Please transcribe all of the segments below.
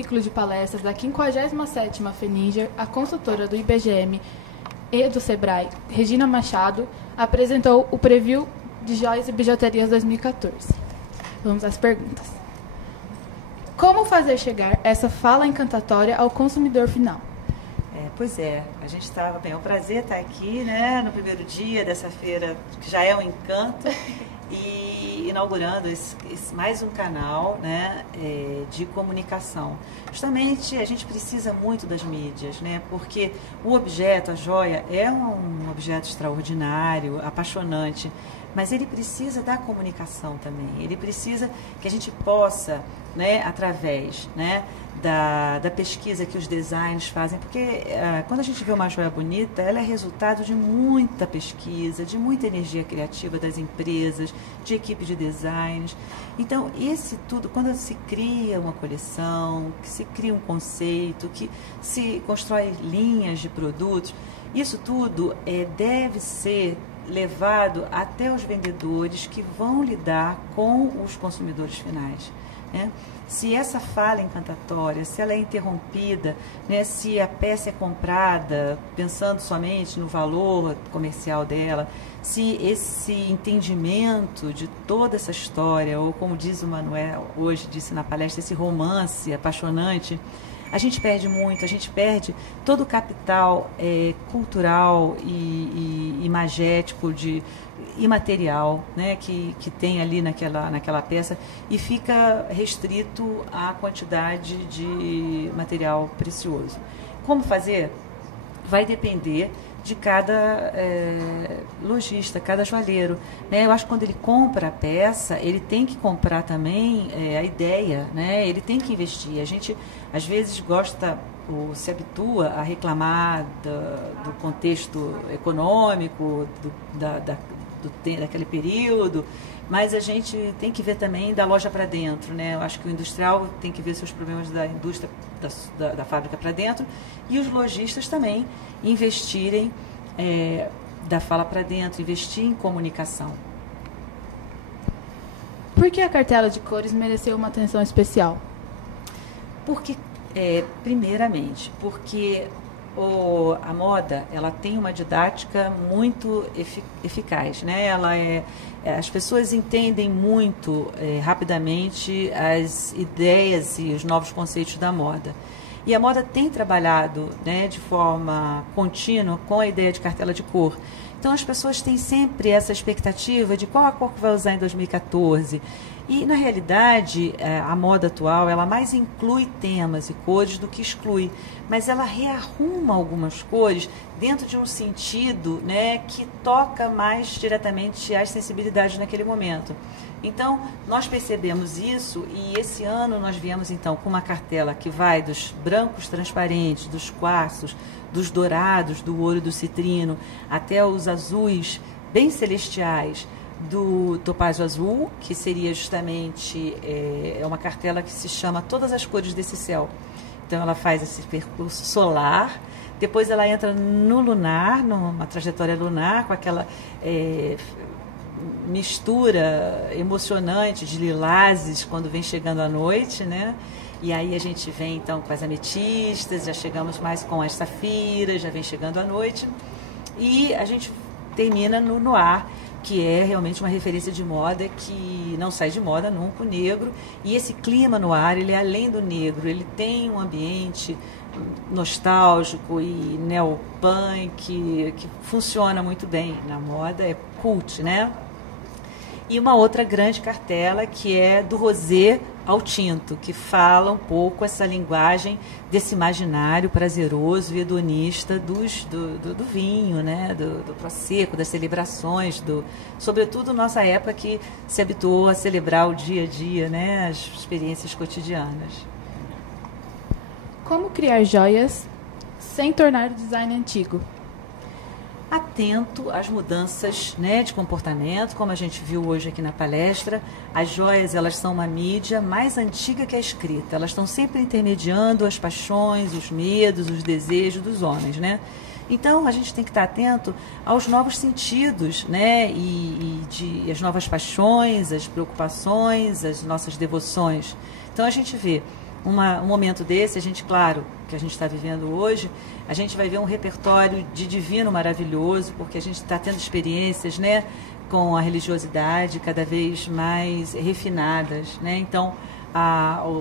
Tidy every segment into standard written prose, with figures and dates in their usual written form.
Ciclo de palestras da 57ª FENIGER, a consultora do IBGM e do SEBRAE, Regina Machado, apresentou o Preview de Joias e Bijuterias 2014. Vamos às perguntas. Como fazer chegar essa fala encantatória ao consumidor final? Pois é, a gente estava bem, é um prazer estar aqui, né, no primeiro dia dessa feira, que já é um encanto, e inaugurando mais um canal, né, de comunicação. Justamente a gente precisa muito das mídias, né, porque o objeto, a joia, é um objeto extraordinário, apaixonante, mas ele precisa da comunicação também, ele precisa que a gente possa, né, através, né, da pesquisa que os designers fazem, porque quando a gente vê uma joia bonita, ela é resultado de muita pesquisa, de muita energia criativa das empresas, de equipe de designers. Então, esse tudo, quando se cria uma coleção, que se cria um conceito, que se constrói linhas de produtos, isso tudo deve ser levado até os vendedores que vão lidar com os consumidores finais, né? Se essa fala encantatória, se ela é interrompida, né, se a peça é comprada pensando somente no valor comercial dela, se esse entendimento de toda essa história, ou como diz o Manuel hoje, disse na palestra, esse romance apaixonante, a gente perde muito, a gente perde todo o capital cultural e imagético, imaterial, né, que tem ali naquela peça, e fica restrito à quantidade de material precioso. Como fazer? Vai depender de cada lojista, cada joalheiro, né? Eu acho que quando ele compra a peça, ele tem que comprar também a ideia, né? Ele tem que investir. A gente, às vezes, gosta ou se habitua a reclamar do contexto econômico, daquele período, mas a gente tem que ver também da loja para dentro, né? Eu acho que o industrial tem que ver seus problemas da indústria, da fábrica para dentro, e os lojistas também investirem da fala para dentro, investir em comunicação. Por que a cartela de cores mereceu uma atenção especial? Porque, primeiramente, porque a moda, ela tem uma didática muito eficaz, né? As pessoas entendem muito rapidamente as ideias e os novos conceitos da moda. E a moda tem trabalhado, né, de forma contínua com a ideia de cartela de cor. Então as pessoas têm sempre essa expectativa de qual a cor que vai usar em 2014. E, na realidade, a moda atual, ela mais inclui temas e cores do que exclui, mas ela rearruma algumas cores dentro de um sentido, né, que toca mais diretamente às sensibilidades naquele momento. Então, nós percebemos isso, e esse ano nós viemos então com uma cartela que vai dos brancos transparentes, dos quartzos, dos dourados, do ouro, do citrino, até os azuis bem celestiais, do topázio azul, que seria justamente uma cartela que se chama Todas as Cores desse Céu. Então ela faz esse percurso solar, depois ela entra no lunar, numa trajetória lunar, com aquela mistura emocionante de lilazes quando vem chegando a noite, né? E aí a gente vem então com as ametistas, já chegamos mais com as safiras, já vem chegando a noite, e a gente termina no noir, que é realmente uma referência de moda que não sai de moda nunca, o negro. E esse clima no ar, ele é além do negro, ele tem um ambiente nostálgico e neopunk que funciona muito bem na moda, é cult, né? E uma outra grande cartela que é do rosé ao tinto, que fala um pouco essa linguagem desse imaginário prazeroso e hedonista do vinho, né? do prosecco, das celebrações, sobretudo nossa época que se habituou a celebrar o dia a dia, né? As experiências cotidianas. Como criar joias sem tornar o design antigo? Atento às mudanças, né, de comportamento, como a gente viu hoje aqui na palestra. As joias, elas são uma mídia mais antiga que a escrita. Elas estão sempre intermediando as paixões, os medos, os desejos dos homens, né? Então, a gente tem que estar atento aos novos sentidos, né, e as novas paixões, as preocupações, as nossas devoções. Então, a gente vê um momento desse, a gente, claro, que a gente está vivendo hoje, a gente vai ver um repertório de divino maravilhoso, porque a gente está tendo experiências, né, com a religiosidade cada vez mais refinadas, né? Então,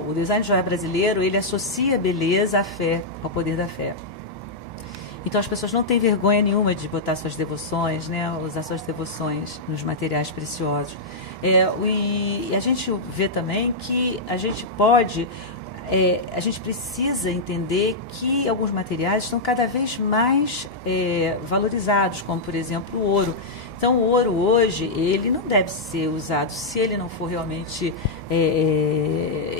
o design de joia brasileiro, ele associa a beleza à fé, ao poder da fé. Então, as pessoas não têm vergonha nenhuma de botar suas devoções, né, usar suas devoções nos materiais preciosos. E a gente vê também que a gente pode... a gente precisa entender que alguns materiais estão cada vez mais valorizados, como, por exemplo, o ouro. Então, o ouro hoje, ele não deve ser usado se ele não for realmente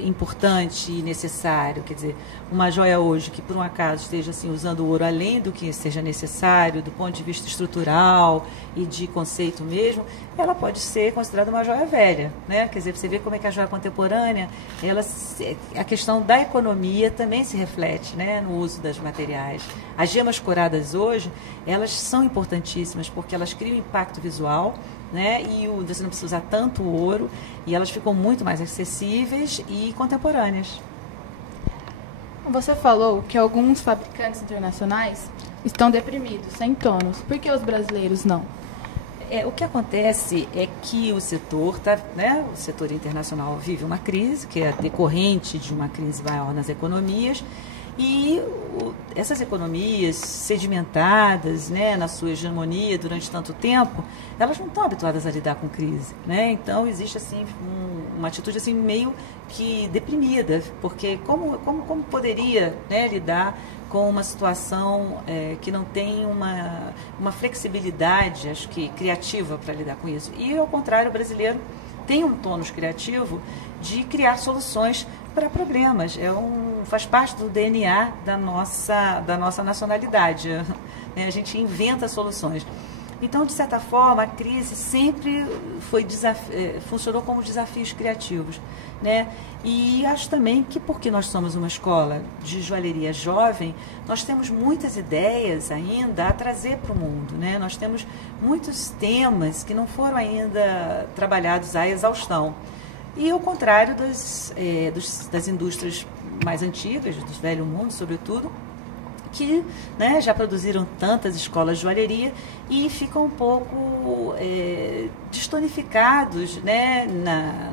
importante e necessário. Quer dizer, uma joia hoje que, por um acaso, esteja assim, usando o ouro além do que seja necessário, do ponto de vista estrutural e de conceito mesmo, ela pode ser considerada uma joia velha, né? Quer dizer, você vê como é que a joia contemporânea, a questão da economia também se reflete, né, no uso das materiais. As gemas coradas hoje, elas são importantíssimas porque elas criam impacto visual, né? E você não precisa usar tanto ouro e elas ficam muito mais acessíveis e contemporâneas. Você falou que alguns fabricantes internacionais estão deprimidos, sem donos. Por que os brasileiros não? O que acontece é que o setor, o setor internacional vive uma crise, que é decorrente de uma crise maior nas economias, e essas economias sedimentadas, né, na sua hegemonia durante tanto tempo, elas não estão habituadas a lidar com crise, né? Então existe assim uma atitude assim meio que deprimida, porque como poderia, né, lidar com uma situação que não tem uma flexibilidade, acho que criativa para lidar com isso. E ao contrário, o brasileiro tem um tônus criativo de criar soluções para problemas. Faz parte do DNA da nossa nacionalidade. Né? A gente inventa soluções. Então, de certa forma, a crise sempre funcionou como desafios criativos, né? E acho também que, porque nós somos uma escola de joalheria jovem, nós temos muitas ideias ainda a trazer para o mundo, né? Nós temos muitos temas que não foram ainda trabalhados à exaustão. E ao contrário das indústrias mais antigas, do velho mundo, sobretudo, que, né, já produziram tantas escolas de joalheria e ficam um pouco destonificados, né,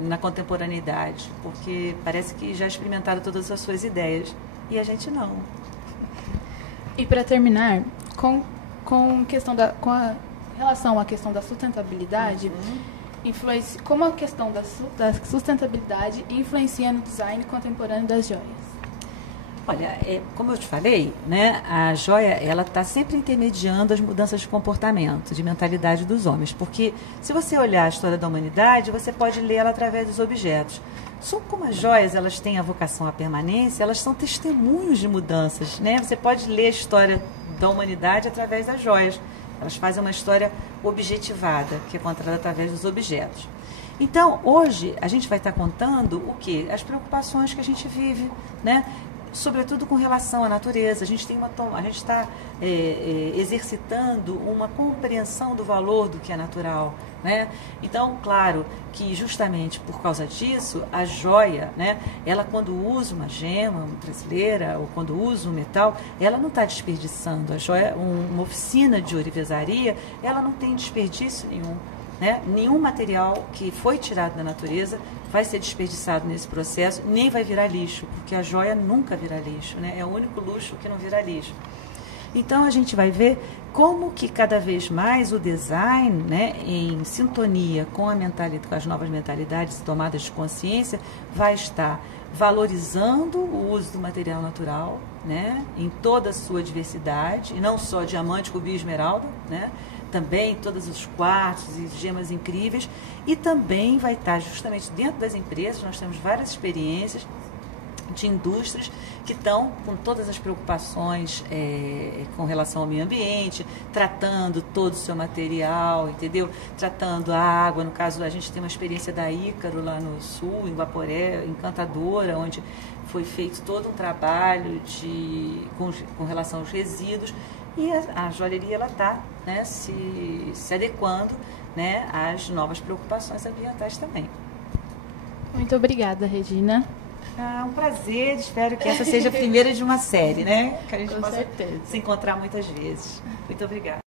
na contemporaneidade, porque parece que já experimentaram todas as suas ideias e a gente não. E para terminar, com a relação à questão da sustentabilidade, como a questão da sustentabilidade influencia no design contemporâneo das joias? Olha, como eu te falei, né, a joia ela está sempre intermediando as mudanças de comportamento, de mentalidade dos homens, porque se você olhar a história da humanidade, você pode ler ela através dos objetos. Só como as joias elas têm a vocação à permanência, elas são testemunhos de mudanças, né? Você pode ler a história da humanidade através das joias. Elas fazem uma história objetivada, que é contada através dos objetos. Então, hoje, a gente vai estar contando o quê? As preocupações que a gente vive, né? Sobretudo com relação à natureza. A gente está exercitando uma compreensão do valor do que é natural, né? Então, claro que justamente por causa disso, a joia, né, ela quando usa uma gema, uma brasileira, ou quando usa um metal, ela não está desperdiçando. A joia, uma oficina de ourivesaria, ela não tem desperdício nenhum. Né? Nenhum material que foi tirado da natureza vai ser desperdiçado nesse processo, nem vai virar lixo, porque a joia nunca vira lixo, né? É o único luxo que não vira lixo. Então a gente vai ver como que cada vez mais o design, né, em sintonia com com as novas mentalidades e tomadas de consciência, vai estar valorizando o uso do material natural, né, em toda a sua diversidade, e não só diamante, rubi e esmeralda, né? Também todos os quartos e gemas incríveis, e também vai estar justamente dentro das empresas. Nós temos várias experiências de indústrias que estão com todas as preocupações com relação ao meio ambiente, tratando todo o seu material, entendeu? Tratando a água. No caso, a gente tem uma experiência da Ícaro lá no sul, em Guaporé, encantadora, onde foi feito todo um trabalho com relação aos resíduos. E a joalheria está, né, se adequando, né, às novas preocupações ambientais também. Muito obrigada, Regina. Um prazer, espero que essa seja a primeira de uma série, né? Que a gente Com possa certeza. se encontrar muitas vezes. Muito obrigada.